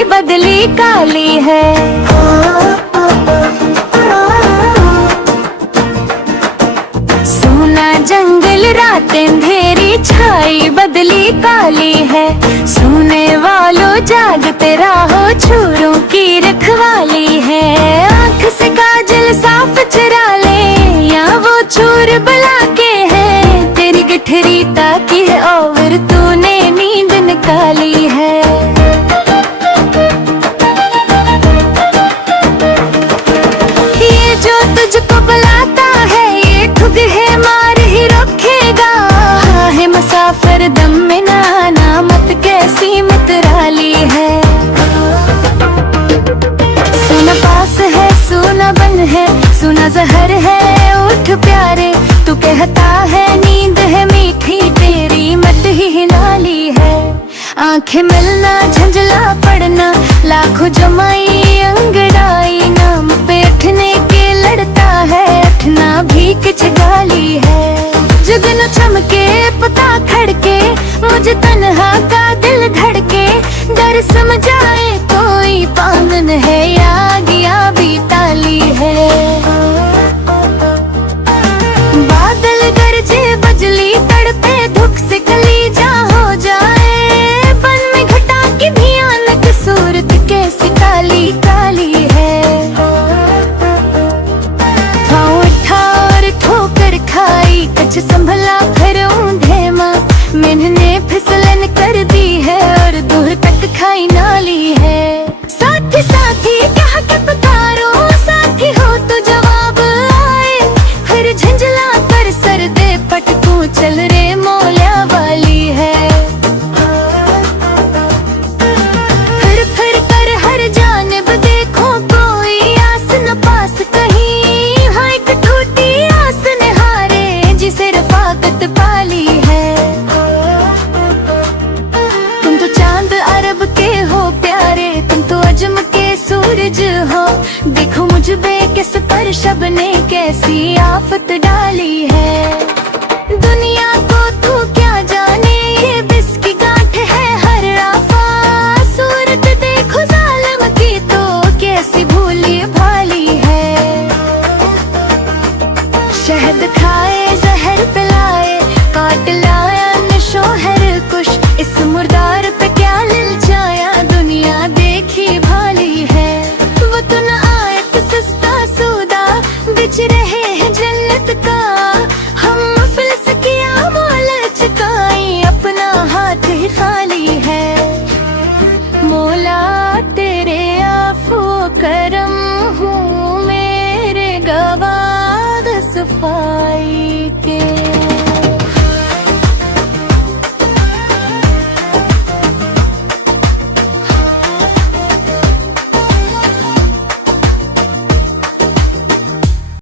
छाई बदली काली है। सूना जंगल रात अंधेरी छाई बदली काली है। सुने वालों जागते रहो छोरों की रखवाली है। आँख से काजल साफ चुरा ले या वो चोर बला के है। तेरी गठरी ताकी है और तूने नींद निकाली है। ये जो तुझको बुलाता है ये ठुग है मार ही रखेगा। हाँ है मुसाफिर दम में नाना मत कैसी मितराली है। सुना पास है सुना बन है सुना जहर है उठ प्यारे। तू कहता है नींद है मीठी तेरी मत ही हिलाली है। आंखें मिलना झंझला पड़ना लाखों जमाई अंगड़ाई। नाम पे उठने के लड़ता है उठना भी किच गाली है। जुगनू चमके पता खड़के मुझे तन्हा का दिल धड़के। डर समझाए कोई पांगन है या गया भी ताली है। बादल गरजे बजली तड़पे धुक से कलीजा हो जाए। बन में घटा की भयानक सूरत कैसी काली काली है। पाँव उठा और ठोकर खाई कच संभला फिर ऊंधे माँ। मैंने फिसलन कर दी है और दूर तक खाई नाली है। साथी साथी कह के पुकारो साथी हो तो जवाब आए। फिर झंझला कर सर दे पटकू चल रे मौल्या वाली है। फिर कर हर जानिब देखो कोई आस न पास कहीं। हाँ एक टूटी आस निहारे जिसे रफाकत पाली है। तुम तो चांद अरब के हो प्यारे तुम तो अजम के सूरज हो। देखो मुझ पे किस पर शब ने कैसी आफत डाली है। दुनिया को तू क्या जाने ये बिस की गांठ है हर आफा। सूरत देखो जालिम की तो कैसी भूली भाली है। शहद खाए जहर पिलाए काट लाया नशोहर कुश। इस मुर्दार पे क्या ललचाया दुनिया देखी भाली है। वो तो न आयत सस्ता सौदा बिच रहे हैं जन्नत का। हम मुफलिस किया मोल चुकाई अपना हाथ ही खाली है। मौला तेरे आफो करम हूँ मेरे गवाह सफा।